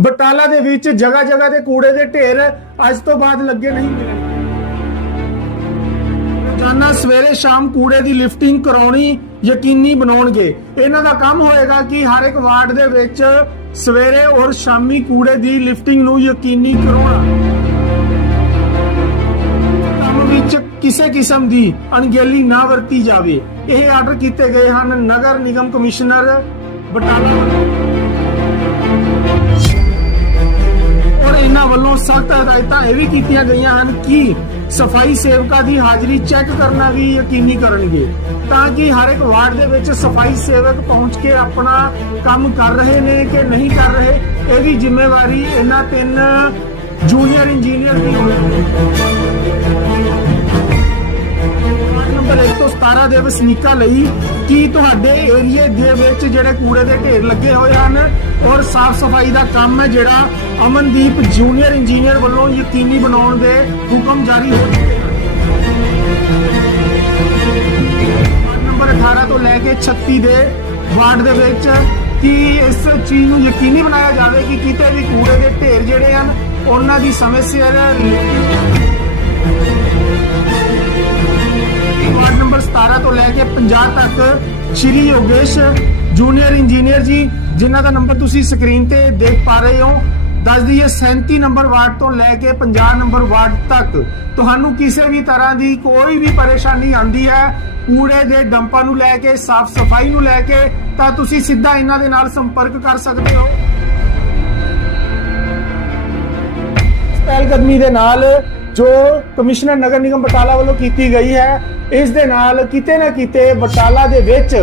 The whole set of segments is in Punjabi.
ਬਟਾਲਾ ਦੇ ਵਿੱਚ ਜਗ੍ਹਾ ਜਗ੍ਹਾ ਤੇ ਕੂੜੇ ਦੇ ਢੇਰ ਅੱਜ ਤੋਂ ਬਾਅਦ ਲੱਗੇ ਨਹੀਂ ਰੋਜ਼ਾਨਾ ਸਵੇਰੇ ਸ਼ਾਮ ਕੂੜੇ ਦੀ ਲਿਫਟਿੰਗ ਕਰਾਉਣੀ ਯਕੀਨੀ ਬਣਾਉਣਗੇ। ਇਹਨਾਂ ਦਾ ਕੰਮ ਹੋਏਗਾ ਕਿ ਹਰ ਇੱਕ ਵਾਰਡ ਦੇ ਵਿੱਚ ਸਵੇਰੇ ਔਰ ਸ਼ਾਮੀ ਕੂੜੇ ਦੀ ਲਿਫਟਿੰਗ ਨੂੰ ਯਕੀਨੀ ਕਰਾਉਣਾ। ਕੰਮ ਵਿੱਚ ਕਿਸੇ ਕਿਸਮ ਦੀ ਅਣਗਹਿਲੀ ਨਾ ਵਰਤੀ ਜਾਵੇ। ਇਹ ਆਰਡਰ ਕੀਤੇ ਗਏ ਹਨ ਨਗਰ ਨਿਗਮ ਕਮਿਸ਼ਨਰ ਬਟਾਲਾ ਵੱਲੋਂ ਸਖਤ ਹਦਾਇਤਾਂ ਇਹ ਵੀ ਕੀਤੀਆਂ ਗਈਆਂ ਹਨ ਕਿ ਸਫ਼ਾਈ ਸੇਵਕਾਂ ਦੀ ਹਾਜ਼ਰੀ ਚੈੱਕ ਕਰਨਾ ਵੀ ਯਕੀਨੀ ਕਰਨਗੇ ਤਾਂ ਕਿ ਹਰ ਇੱਕ ਵਾਰਡ ਦੇ ਵਿੱਚ ਸਫ਼ਾਈ ਸੇਵਕ ਪਹੁੰਚ ਕੇ ਆਪਣਾ ਕੰਮ ਕਰ ਰਹੇ ਨੇ ਕਿ ਨਹੀਂ ਕਰ ਰਹੇ, ਇਹ ਵੀ ਜ਼ਿੰਮੇਵਾਰੀ ਇਹਨਾਂ ਤਿੰਨ ਜੂਨੀਅਰ ਇੰਜੀਨੀਅਰ ਦੀ ਹੋਵੇਗੀ ਨੰਬਰ 1 ਤੋਂ 17 ਦੇ ਵਸਨੀਕਾਂ ਲਈ ਕੀ ਤੁਹਾਡੇ ਏਰੀਏ ਦੇ ਵਿੱਚ ਜਿਹੜੇ ਕੂੜੇ ਦੇ ਢੇਰ ਲੱਗੇ ਹੋਏ ਹਨ? ਔਰ ਸਾਫ਼ ਸਫ਼ਾਈ ਦਾ ਕੰਮ ਹੈ ਜਿਹੜਾ ਅਮਨਦੀਪ ਜੂਨੀਅਰ ਇੰਜੀਨੀਅਰ ਵੱਲੋਂ ਯਕੀਨੀ ਬਣਾਉਣ ਦੇ ਹੁਕਮ ਜਾਰੀ ਹੋ ਚੁੱਕੇ ਹਨ। ਵਾਰਡ ਨੰਬਰ 18 ਤੋਂ ਲੈ ਕੇ 36 ਦੇ ਵਾਰਡ ਦੇ ਵਿੱਚ ਕਿ ਇਸ ਚੀਜ਼ ਨੂੰ ਯਕੀਨੀ ਬਣਾਇਆ ਜਾਵੇ ਕਿ ਕਿਤੇ ਵੀ ਕੂੜੇ ਦੇ ਢੇਰ ਜਿਹੜੇ ਹਨ, ਉਹਨਾਂ ਦੀ ਸਮੇਂ ਸਿਰ ਵਾਰਡ ਨੰਬਰ 17 ਤੋਂ ਲੈ ਕੇ 50 ਤੱਕ ਸ਼੍ਰੀ ਯੋਗੇਸ਼ ਜੂਨੀਅਰ ਇੰਜੀਨੀਅਰ ਜੀ ਜਿਨ੍ਹਾਂ ਦਾ ਨੰਬਰ ਤੁਸੀਂ ਸਕਰੀਨ ਤੇ ਦੇਖ ਪਾ ਰਹੇ ਹੋ, ਦੱਸ ਦਈਏ 37 ਨੰਬਰ ਵਾਰਡ ਤੋਂ ਲੈ ਕੇ 50 ਨੰਬਰ ਵਾਰਡ ਤੱਕ। ਤੁਹਾਨੂੰ ਕਿਸੇ ਵੀ ਤਰ੍ਹਾਂ ਦੀ ਕੋਈ ਵੀ ਪਰੇਸ਼ਾਨੀ ਆਂਦੀ ਹੈ, ਕੂੜੇ ਦੇ ਡੰਪਾਂ ਨੂੰ ਲੈ ਕੇ, ਸਾਫ਼ ਸਫ਼ਾਈ ਨੂੰ ਲੈ ਕੇ, ਤਾਂ ਤੁਸੀਂ ਸਿੱਧਾ ਇਹਨਾਂ ਦੇ ਨਾਲ ਸੰਪਰਕ ਕਰ ਸਕਦੇ ਹੋ। ਪਹਿਲਕਦਮੀ ਦੇ ਨਾਲ ਜੋ ਕਮਿਸ਼ਨਰ ਨਗਰ ਨਿਗਮ ਬਟਾਲਾ ਵੱਲੋਂ ਕੀਤੀ ਗਈ ਹੈ, ਇਸ ਦੇ ਨਾਲ ਕਿਤੇ ਨਾ ਕਿਤੇ ਬਟਾਲਾ ਦੇ ਵਿੱਚ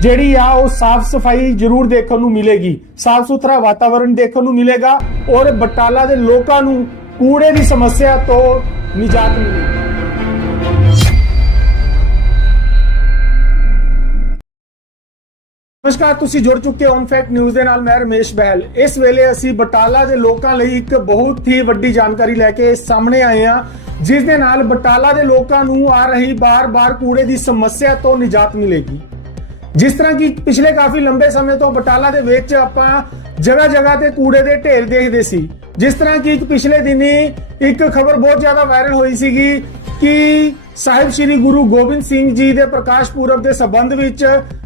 ਜਿਹੜੀ ਆ ਉਹ ਸਾਫ਼ ਸਫ਼ਾਈ ਜ਼ਰੂਰ ਦੇਖਣ ਨੂੰ ਮਿਲੇਗੀ। ਸਾਫ਼ ਸੁਥਰਾ ਵਾਤਾਵਰਣ ਦੇਖਣ ਨੂੰ ਮਿਲੇਗਾ ਔਰ ਬਟਾਲਾ ਦੇ ਲੋਕਾਂ ਨੂੰ ਕੂੜੇ ਦੀ ਸਮੱਸਿਆ ਤੋਂ ਨਿਜਾਤ ਮਿਲੇਗੀ। ਨਮਸਕਾਰ, ਤੁਸੀਂ ਜੁੜ ਚੁੱਕੇ ਹੋ ਫੈਕਟ ਨਿਊਜ਼ ਦੇ ਨਾਲ, ਮੈਂ ਰਮੇਸ਼ ਬਹਿਲ। ਇਸ ਵੇਲੇ ਅਸੀਂ ਬਟਾਲਾ ਦੇ ਲੋਕਾਂ ਲਈ ਇੱਕ ਬਹੁਤ ਹੀ ਵੱਡੀ ਜਾਣਕਾਰੀ ਲੈ ਕੇ ਸਾਹਮਣੇ ਆਏ ਹਾਂ, ਜਿਸ ਦੇ ਨਾਲ ਬਟਾਲਾ ਦੇ ਲੋਕਾਂ ਨੂੰ ਆ ਰਹੀ ਬਾਰ-ਬਾਰ ਕੂੜੇ ਦੀ ਸਮੱਸਿਆ ਤੋਂ ਨਿਜਾਤ ਮਿਲੇਗੀ। ਜਿਸ ਤਰ੍ਹਾਂ ਕਿ ਪਿਛਲੇ ਕਾਫੀ ਲੰਬੇ ਸਮੇਂ ਤੋਂ ਬਟਾਲਾ ਦੇ ਵਿੱਚ ਆਪਾਂ ਜਗ੍ਹਾ ਜਗ੍ਹਾ ਤੇ ਕੂੜੇ ਦੇ ਢੇਰ ਦੇਖਦੇ ਸੀ। ਜਿਸ ਤਰ੍ਹਾਂ ਕਿ ਪਿਛਲੇ ਦਿਨੀ ਇੱਕ ਖਬਰ ਬਹੁਤ ਜ਼ਿਆਦਾ ਵਾਇਰਲ ਹੋਈ ਸੀਗੀ ਕਿ ਸਾਹਿਬ ਸ੍ਰੀ ਗੁਰੂ ਗੋਬਿੰਦ ਸਿੰਘ ਜੀ ਦੇ ਪ੍ਰਕਾਸ਼ ਪੁਰਬ ਦੇ ਸੰਬੰਧ ਵਿੱਚ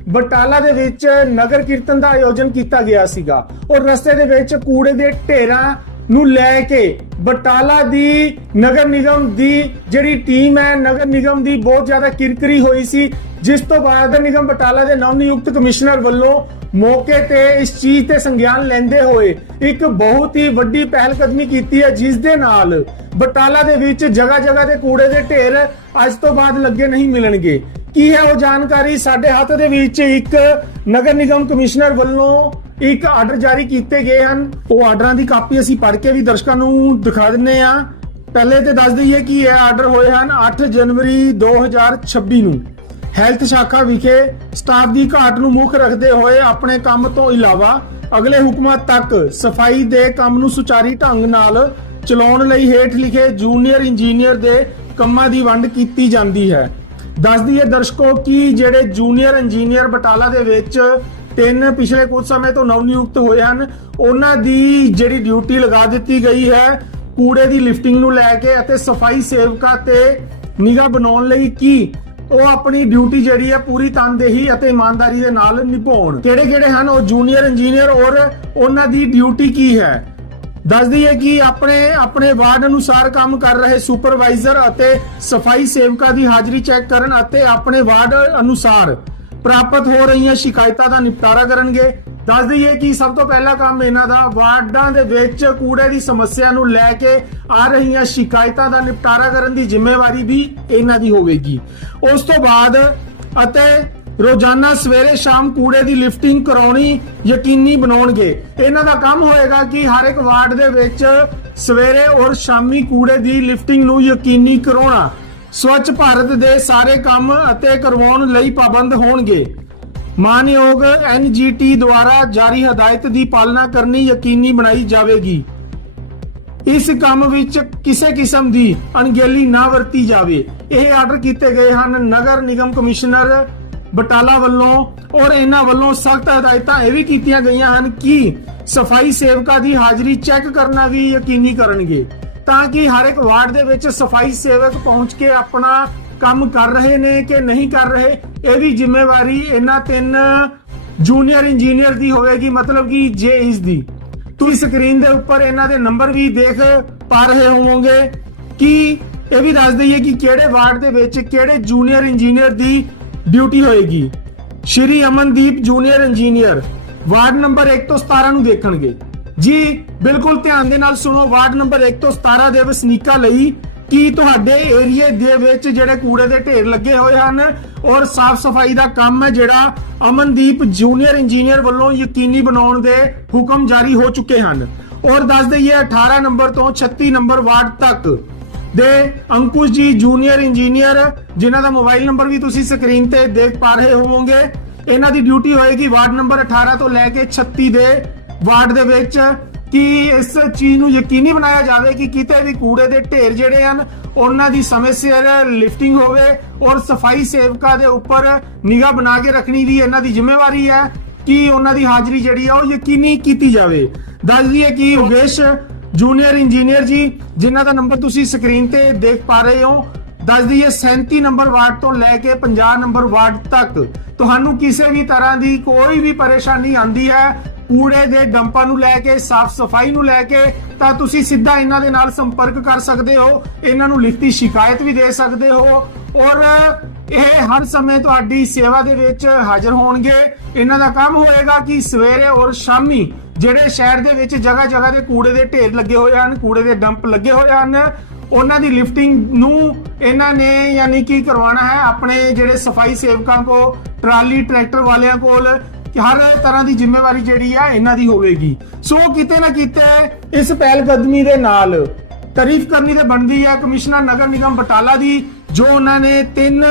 ਬਟਾਲਾ ਦੇ ਵਿੱਚ ਨਗਰ ਕੀਰਤਨ ਦਾ ਆਯੋਜਨ ਕੀਤਾ ਗਿਆ ਸੀਗਾ। ਔਰ ਰਸਤੇ ਦੇ ਵਿੱਚ ਕੂੜੇ ਦੇ ਢੇਰਾਂ ਨੂੰ ਲੈ ਕੇ ਬਟਾਲਾ ਦੀ ਨਗਰ ਨਿਗਮ ਦੀ ਜਿਹੜੀ ਟੀਮ ਹੈ, ਨਗਰ ਨਿਗਮ ਦੀ ਬਹੁਤ ਜ਼ਿਆਦਾ ਕਿਰਕਰੀ ਹੋਈ ਸੀ। ਜਿਸ ਤੋਂ ਬਾਅਦ ਨਿਗਮ ਬਟਾਲਾ ਦੇ ਨਵਨਿਯੁਕਤ ਕਮਿਸ਼ਨਰ ਵੱਲੋਂ ਮੌਕੇ ਤੇ ਇਸ ਚੀਜ਼ ਤੇ ਸੰਗਿਆਨ ਲੈਂਦੇ ਹੋਏ ਇੱਕ ਬਹੁਤ ਹੀ ਵੱਡੀ ਪਹਿਲ ਕਦਮੀ ਕੀਤੀ ਹੈ, ਜਿਸ ਦੇ ਨਾਲ ਬਟਾਲਾ ਦੇ ਵਿੱਚ ਜਗ੍ਹਾ ਜਗ੍ਹਾ ਤੇ ਕੂੜੇ ਦੇ ਢੇਰ ਅੱਜ ਤੋਂ ਬਾਅਦ ਲੱਗੇ ਨਹੀਂ ਮਿਲਣਗੇ। ਕੀ ਹੈ ਉਹ ਜਾਣਕਾਰੀ? ਸਾਡੇ ਹੱਥ ਦੇ ਵਿੱਚ ਇੱਕ ਨਗਰ ਨਿਗਮ ਕਮਿਸ਼ਨਰ ਵੱਲੋਂ ਇੱਕ ਆਰਡਰ ਜਾਰੀ ਕੀਤੇ ਗਏ ਹਨ। ਉਹ ਆਰਡਰਾਂ ਦੀ ਕਾਪੀ ਅਸੀਂ ਪੜ੍ਹ ਕੇ ਵੀ ਦਰਸ਼ਕਾਂ ਨੂੰ ਦਿਖਾ ਦਿੰਨੇ ਆ ਪਹਿਲੇ ਤੇ ਦੱਸ ਦਈਏ ਕਿ ਇਹ ਆਰਡਰ ਹੋਏ ਹਨ 8 ਜਨਵਰੀ 2026 ਨੂੰ। ਹੈਲਥ ਸ਼ਾਖਾ ਵਿਖੇ ਸਟਾਫ ਦੀ ਘਾਟ ਨੂੰ ਮੁੱਖ ਰੱਖਦੇ ਹੋਏ ਆਪਣੇ ਕੰਮ ਤੋਂ ਇਲਾਵਾ ਅਗਲੇ ਹੁਕਮਾਂ ਤੱਕ ਸਫ਼ਾਈ ਦੇ ਕੰਮ ਨੂੰ ਸੁਚਾਰੀ ਢੰਗ ਨਾਲ ਚਲਾਉਣ ਲਈ ਹੇਠ ਲਿਖੇ ਜੂਨੀਅਰ ਇੰਜੀਨੀਅਰ ਦੇ ਕੰਮਾਂ ਦੀ ਵੰਡ ਕੀਤੀ ਜਾਂਦੀ ਹੈ। ਦੱਸ ਦਈਏ ਦਰਸ਼ਕੋ ਕਿ ਜਿਹੜੇ ਜੂਨੀਅਰ ਇੰਜੀਨੀਅਰ ਬਟਾਲਾ ਦੇ ਵਿੱਚ ਤਿੰਨ ਪਿਛਲੇ ਕੁਝ ਸਮੇਂ ਤੋਂ ਨਵ ਨਿਯੁਕਤ ਹੋਏ ਹਨ। ਉਹਨਾਂ ਦੀ ਜਿਹੜੀ ਡਿਊਟੀ ਲਗਾ ਦਿੱਤੀ ਗਈ ਹੈ, ਕੂੜੇ ਦੀ ਲਿਫਟਿੰਗ ਨੂੰ ਲੈ ਕੇ ਅਤੇ ਸਫ਼ਾਈ ਸੇਵਕਾਂ ਤੇ ਨਿਗਾਹ ਬਣਾਉਣ ਲਈ ਕੀ? ਉਹ ਆਪਣੀ ਡਿਊਟੀ ਜਿਹੜੀ ਹੈ ਪੂਰੀ ਤਨਦੇਹੀ ਅਤੇ ਇਮਾਨਦਾਰੀ ਦੇ ਨਾਲ ਨਿਭਾਉਣ। ਕਿਹੜੇ ਕਿਹੜੇ ਹਨ ਉਹ? ਜੂਨੀਅਰ ਇੰਜੀਨੀਅਰ ਔਰ ਉਹਨਾਂ ਦੀ ਡਿਊਟੀ ਕੀ ਹੈ? ਦੱਸ ਦਈਏ ਕਿ ਆਪਣੇ ਆਪਣੇ ਵਾਰਡ ਅਨੁਸਾਰ ਕੰਮ ਕਰ ਰਹੇ ਸੁਪਰਵਾਈਜ਼ਰ ਅਤੇ ਸਫ਼ਾਈ ਸੇਵਕਾ ਦੀ ਹਾਜ਼ਰੀ ਚੈੱਕ ਕਰਨ ਅਤੇ ਆਪਣੇ ਵਾਰਡ ਅਨੁਸਾਰ ਪ੍ਰਾਪਤ ਹੋ ਰਹੀਆਂ ਸ਼ਿਕਾਇਤਾਂ ਦਾ ਨਿਪਟਾਰਾ ਕਰਨਗੇ। ਦੱਸ ਦਈਏ ਕਿ ਸਭ ਤੋਂ ਪਹਿਲਾ ਕੰਮ ਇਹਨਾਂ ਦਾ ਵਾਰਡਾਂ ਦੇ ਵਿੱਚ ਕੂੜੇ ਦੀ ਸਮੱਸਿਆ ਨੂੰ ਲੈ ਕੇ ਆ ਰਹੀਆਂ ਸ਼ਿਕਾਇਤਾਂ ਦਾ ਨਿਪਟਾਰਾ ਕਰਨ ਦੀ ਜ਼ਿੰਮੇਵਾਰੀ ਵੀ ਇਹਨਾਂ ਦੀ ਹੋਵੇਗੀ। ਉਸ ਤੋਂ ਬਾਅਦ ਅਤੇ ਰੋਜ਼ਾਨਾ ਸਵੇਰੇ ਸ਼ਾਮ ਕੂੜੇ ਦੀ ਲਿਫਟਿੰਗ ਕਰਾਉਣੀ ਯਕੀਨੀ ਬਣਾਉਣਗੇ। ਇਹਨਾਂ ਦਾ ਕੰਮ ਹੋਏਗਾ ਕਿ ਹਰ ਇੱਕ ਵਾਰਡ ਦੇ ਵਿੱਚ ਸਵੇਰੇ ਔਰ ਸ਼ਾਮੀ ਕੂੜੇ ਦੀ ਲਿਫਟਿੰਗ ਨੂੰ ਯਕੀਨੀ ਕਰਾਉਣਾ। ਸਵੱਛ ਭਾਰਤ ਦੇ ਸਾਰੇ ਕੰਮ ਅਤੇ ਕਰਵਾਉਣ ਲਈ ਪਾਬੰਦ ਹੋਣਗੇ। ਮਾਨਯੋਗ ਐਨਜੀਟੀ ਦੁਆਰਾ ਜਾਰੀ ਹਦਾਇਤ ਦੀ ਪਾਲਣਾ ਕਰਨੀ ਯਕੀਨੀ ਬਣਾਈ ਜਾਵੇਗੀ। ਇਸ ਕੰਮ ਵਿੱਚ ਕਿਸੇ ਕਿਸਮ ਦੀ ਅਣਗਹਿਲੀ ਨਾ ਵਰਤੀ ਜਾਵੇ। ਇਹ ਆਰਡਰ ਕੀਤੇ ਗਏ ਹਨ ਨਗਰ ਨਿਗਮ ਕਮਿਸ਼ਨਰ ਬਟਾਲਾ ਵੱਲੋਂ ਔਰ ਇਹਨਾਂ ਵੱਲੋਂ ਸਖਤ ਹਦਾਇਤਾਂ ਇਹ ਵੀ ਕੀਤੀਆਂ ਗਈਆਂ ਹਨ ਕਿ ਸਫ਼ਾਈ ਸੇਵਕਾਂ ਦੀ ਹਾਜ਼ਰੀ ਚੈੱਕ ਕਰਨਾ ਵੀ ਯਕੀਨੀ ਕਰਨਗੇ। ਤਾਂ ਕਿ ਹਰ ਇੱਕ ਵਾਰਡ ਦੇ ਵਿੱਚ ਸਫ਼ਾਈ ਸੇਵਕ ਪਹੁੰਚ ਕੇ ਆਪਣਾ ਕੰਮ ਕਰ ਰਹੇ ਨੇ ਕਿ ਨਹੀਂ ਕਰ ਰਹੇ, ਇਹ ਵੀ ਜ਼ਿੰਮੇਵਾਰੀ ਇਹਨਾਂ ਤਿੰਨ ਜੂਨੀਅਰ ਇੰਜੀਨੀਅਰ ਦੀ ਹੋਵੇਗੀ, ਮਤਲਬ ਕਿ ਜੇ ਇਸ ਦੀ। ਤੁਸੀਂ ਸਕਰੀਨ ਦੇ ਉੱਪਰ ਇਹਨਾਂ ਦੇ ਨੰਬਰ ਵੀ ਦੇਖ ਪਾ ਰਹੇ ਹੋਵੋਗੇ। ਕਿ ਇਹ ਵੀ ਦੱਸ ਦਈਏ ਕਿ ਕਿਹੜੇ ਵਾਰਡ ਦੇ ਵਿੱਚ ਕਿਹੜੇ ਜੂਨੀਅਰ ਇੰਜੀਨੀਅਰ ਦੀ ਡਿਊਟੀ ਹੋਏਗੀ? Shri Amandeep junior engineer, ward number 1 ਤੋਂ 17 ਨੂੰ ਦੇਖਣਗੇ। ਜੀ, ਬਿਲਕੁਲ ਧਿਆਨ ਦੇ ਨਾਲ ਸੁਣੋ, ਵਾਰਡ ਨੰਬਰ 1 ਤੋਂ 17 ਦੇ ਵਸਨੀਕਾਂ ਲਈ ਕੀ ਤੁਹਾਡੇ ਏਰੀਏ ਦੇ ਵਿੱਚ ਜਿਹੜੇ ਕੂੜੇ ਦੇ ਢੇਰ ਲੱਗੇ ਹੋਏ ਹਨ? ਔਰ ਸਾਫ਼ ਸਫ਼ਾਈ ਦਾ ਕੰਮ ਹੈ ਜਿਹੜਾ ਅਮਨਦੀਪ ਜੂਨੀਅਰ ਇੰਜੀਨੀਅਰ ਵੱਲੋਂ ਯਕੀਨੀ ਬਣਾਉਣ ਦੇ ਹੁਕਮ ਜਾਰੀ ਹੋ ਚੁੱਕੇ ਹਨ। ਔਰ ਦੱਸ ਦਈਏ 18 ਨੰਬਰ ਤੋਂ 36 ਨੰਬਰ ਵਾਰਡ ਤੱਕ ਦੇ ਅੰਕੁਸ਼ ਜੀ ਜੂਨੀਅਰ ਇੰਜੀਨੀਅਰ, ਜਿਨ੍ਹਾਂ ਦਾ ਮੋਬਾਈਲ ਨੰਬਰ ਵੀ ਤੁਸੀਂ ਸਕਰੀਨ ਤੇ ਦੇਖ ਪਾ ਰਹੇ ਹੋਵੋਗੇ, ਇਹਨਾਂ ਦੀ ਡਿਊਟੀ ਹੋਏਗੀ ਵਾਰਡ ਨੰਬਰ 18 ਤੋਂ ਲੈ ਕੇ 36 ਦੇ ਵਾਰਡ ਦੇ ਵਿੱਚ ਕਿ ਇਸ ਚੀਜ਼ ਨੂੰ ਯਕੀਨੀ ਬਣਾਇਆ ਜਾਵੇ ਕਿ ਕਿਤੇ ਵੀ ਕੂੜੇ ਦੇ ਢੇਰ ਜਿਹੜੇ ਹਨ, ਉਹਨਾਂ ਦੀ ਸਮੇਂ ਸਿਰ ਲਿਫਟਿੰਗ ਹੋਵੇ ਔਰ ਸਫ਼ਾਈ ਸੇਵਕਾ ਦੇ ਉੱਪਰ ਨਿਗਾਹ ਬਣਾ ਕੇ ਰੱਖਣੀ ਵੀ ਇਹਨਾਂ ਦੀ ਜ਼ਿੰਮੇਵਾਰੀ ਹੈ ਕਿ ਉਹਨਾਂ ਦੀ ਹਾਜ਼ਰੀ ਜਿਹੜੀ ਆ ਉਹ ਯਕੀਨੀ ਕੀਤੀ ਜਾਵੇ। ਦੱਸ ਦਈਏ ਕਿ ਉਵੇਸ਼ ਜੂਨੀਅਰ ਇੰਜੀਨੀਅਰ ਜੀ, ਜਿਨ੍ਹਾਂ ਦਾ ਨੰਬਰ ਤੁਸੀਂ ਸਕਰੀਨ ਤੇ ਦੇਖ ਪਾ ਰਹੇ ਹੋ, ਦੱਸ ਦਈਏ 37 ਨੰਬਰ ਵਾਰਡ ਤੋਂ ਲੈ ਕੇ 50 ਨੰਬਰ ਵਾਰਡ ਤੱਕ ਤੁਹਾਨੂੰ ਕਿਸੇ ਵੀ ਤਰ੍ਹਾਂ ਦੀ ਕੋਈ ਵੀ ਪਰੇਸ਼ਾਨੀ ਆਂਦੀ ਹੈ ਕੂੜੇ ਦੇ ਡੰਪਾਂ ਨੂੰ ਲੈ ਕੇ, ਸਾਫ਼ ਸਫ਼ਾਈ ਨੂੰ ਲੈ ਕੇ, ਤਾਂ ਤੁਸੀਂ ਸਿੱਧਾ ਇਹਨਾਂ ਦੇ ਨਾਲ ਸੰਪਰਕ ਕਰ ਸਕਦੇ ਹੋ। ਇਹਨਾਂ ਨੂੰ ਲਿਖਤੀ ਸ਼ਿਕਾਇਤ ਵੀ ਦੇ ਸਕਦੇ ਹੋ। ਔਰ ਇਹ ਹਰ ਸਮੇਂ ਤੁਹਾਡੀ ਸੇਵਾ ਦੇ ਵਿੱਚ ਹਾਜ਼ਰ ਹੋਣਗੇ। ਇਹਨਾਂ ਦਾ ਕੰਮ ਹੋਏਗਾ ਕਿ ਸਵੇਰੇ ਔਰ ਸ਼ਾਮੀ ਜਿਹੜੇ ਸ਼ਹਿਰ ਦੇ ਵਿੱਚ ਜਗ੍ਹਾ ਜਗ੍ਹਾ ਦੇ ਕੂੜੇ ਦੇ ਢੇਰ ਲੱਗੇ ਹੋਏ ਹਨ, ਕੂੜੇ ਦੇ ਡੰਪ ਲੱਗੇ ਹੋਏ ਹਨ, ਉਹਨਾਂ ਦੀ ਲਿਫਟਿੰਗ ਨੂੰ ਇਹਨਾਂ ਨੇ ਯਾਨੀ ਕਿ ਕਰਵਾਉਣਾ ਹੈ। ਆਪਣੇ ਜਿਹੜੇ ਸਫ਼ਾਈ ਸੇਵਕਾਂ ਕੋ ਟਰਾਲੀ ਟਰੈਕਟਰ ਵਾਲਿਆਂ ਕੋਲ ਕਿ ਹਰ ਤਰ੍ਹਾਂ ਦੀ ਜ਼ਿੰਮੇਵਾਰੀ ਜਿਹੜੀ ਆ ਇਹਨਾਂ ਦੀ ਹੋਵੇਗੀ। ਸੋ ਕਿਤੇ ਨਾ ਕਿਤੇ ਇਸ ਪਹਿਲ ਕਦਮੀ ਦੇ ਨਾਲ ਤਾਰੀਫ ਕਰਨੀ ਤੇ ਬਣਦੀ ਹੈ ਕਮਿਸ਼ਨਰ ਨਗਰ ਨਿਗਮ ਬਟਾਲਾ ਦੀ, ਜੋ ਉਹਨਾਂ ਨੇ ਤਿੰਨ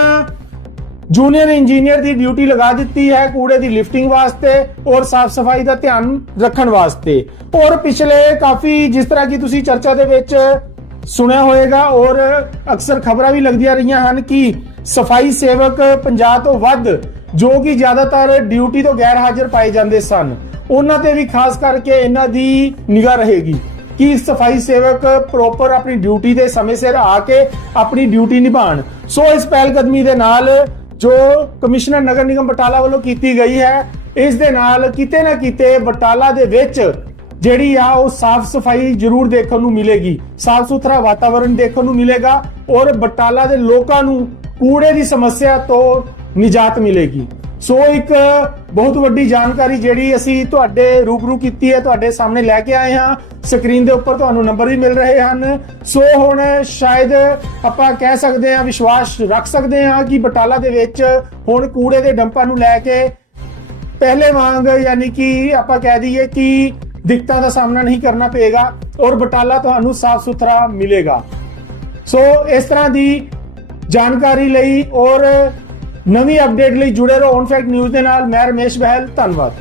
ਜੂਨੀਅਰ ਇੰਜੀਨੀਅਰ ਦੀ ਡਿਊਟੀ ਲਗਾ ਦਿੱਤੀ ਹੈ ਕੂੜੇ ਦੀ ਲਿਫਟਿੰਗ ਵਾਸਤੇ ਔਰ ਸਾਫ਼ ਸਫ਼ਾਈ ਦਾ ਧਿਆਨ ਰੱਖਣ ਵਾਸਤੇ। ਔਰ ਪਿਛਲੇ ਕਾਫੀ ਜਿਸ ਤਰ੍ਹਾਂ ਕਿ ਤੁਸੀਂ ਚਰਚਾ ਦੇ ਵਿੱਚ ਸੁਣਿਆ ਹੋਵੇਗਾ ਔਰ ਅਕਸਰ ਖਬਰਾਂ ਵੀ ਲੱਗਦੀਆਂ ਰਹੀਆਂ ਹਨ ਕਿ ਸਫ਼ਾਈ ਸੇਵਕ 50 ਤੋਂ ਵੱਧ ਜੋ ਕਿ ਜ਼ਿਆਦਾਤਰ ਡਿਊਟੀ ਤੋਂ ਗੈਰ ਹਾਜ਼ਰ ਪਾਏ ਜਾਂਦੇ ਸਨ। ਉਹਨਾਂ ਤੇ ਵੀ ਖਾਸ ਕਰਕੇ ਇਹਨਾਂ ਦੀ ਨਿਗਾਹ ਰਹੇਗੀ ਕਿ ਸਫ਼ਾਈ ਸੇਵਕ ਪ੍ਰੋਪਰ ਆਪਣੀ ਡਿਊਟੀ ਦੇ ਸਮੇਂ ਸਿਰ ਆ ਕੇ ਆਪਣੀ ਡਿਊਟੀ ਨਿਭਾਣ ਸੋ ਇਸ ਪਹਿਲ ਕਦਮੀ ਦੇ ਨਾਲ ਜੋ ਕਮਿਸ਼ਨਰ ਨਗਰ ਨਿਗਮ ਬਟਾਲਾ ਵੱਲੋਂ ਕੀਤੀ ਗਈ ਹੈ, ਇਸ ਦੇ ਨਾਲ ਕਿਤੇ ਨਾ ਕਿਤੇ ਬਟਾਲਾ ਦੇ ਵਿੱਚ ਜਿਹੜੀ ਆ ਉਹ ਸਾਫ਼ ਸਫ਼ਾਈ ਜ਼ਰੂਰ ਦੇਖਣ ਨੂੰ ਮਿਲੇਗੀ। ਸਾਫ਼ ਸੁਥਰਾ ਵਾਤਾਵਰਣ ਦੇਖਣ ਨੂੰ ਮਿਲੇਗਾ ਔਰ ਬਟਾਲਾ ਦੇ ਲੋਕਾਂ ਨੂੰ ਕੂੜੇ ਦੀ ਸਮੱਸਿਆ ਤੋਂ ਨਿਜਾਤ ਮਿਲੇਗੀ। ਸੋ ਇੱਕ ਬਹੁਤ ਵੱਡੀ ਜਾਣਕਾਰੀ ਜਿਹੜੀ ਅਸੀਂ ਤੁਹਾਡੇ ਰੂਬਰੂ ਕੀਤੀ ਹੈ, ਤੁਹਾਡੇ ਸਾਹਮਣੇ ਲੈ ਕੇ ਆਏ ਹਾਂ। ਸਕਰੀਨ ਦੇ ਉੱਪਰ ਤੁਹਾਨੂੰ ਨੰਬਰ ਵੀ ਮਿਲ ਰਹੇ ਹਨ। ਸੋ ਹੁਣ ਸ਼ਾਇਦ ਆਪਾਂ ਕਹਿ ਸਕਦੇ ਹਾਂ, ਵਿਸ਼ਵਾਸ ਰੱਖ ਸਕਦੇ ਹਾਂ ਕਿ ਬਟਾਲਾ ਦੇ ਵਿੱਚ ਹੁਣ ਕੂੜੇ ਦੇ ਡੰਪਾਂ ਨੂੰ ਲੈ ਕੇ ਪਹਿਲੇ ਵਾਂਗ ਯਾਨੀ ਕਿ ਆਪਾਂ ਕਹਿ ਦਈਏ ਕਿ ਦਿੱਕਤਾਂ ਦਾ ਸਾਹਮਣਾ ਨਹੀਂ ਕਰਨਾ ਪਏਗਾ ਔਰ ਬਟਾਲਾ ਤੁਹਾਨੂੰ ਸਾਫ਼ ਸੁਥਰਾ ਮਿਲੇਗਾ। ਸੋ ਇਸ ਤਰ੍ਹਾਂ ਦੀ ਜਾਣਕਾਰੀ ਲਈ ਔਰ ਨਵੀਂ ਅਪਡੇਟ ਲਈ ਜੁੜੇ ਰਹੋ ਔਨ ਫੈਕਟ ਨਿਊਜ਼ ਦੇ ਨਾਲ ਮੈਂ ਰਮੇਸ਼ ਬਹਿਲ ਧੰਨਵਾਦ।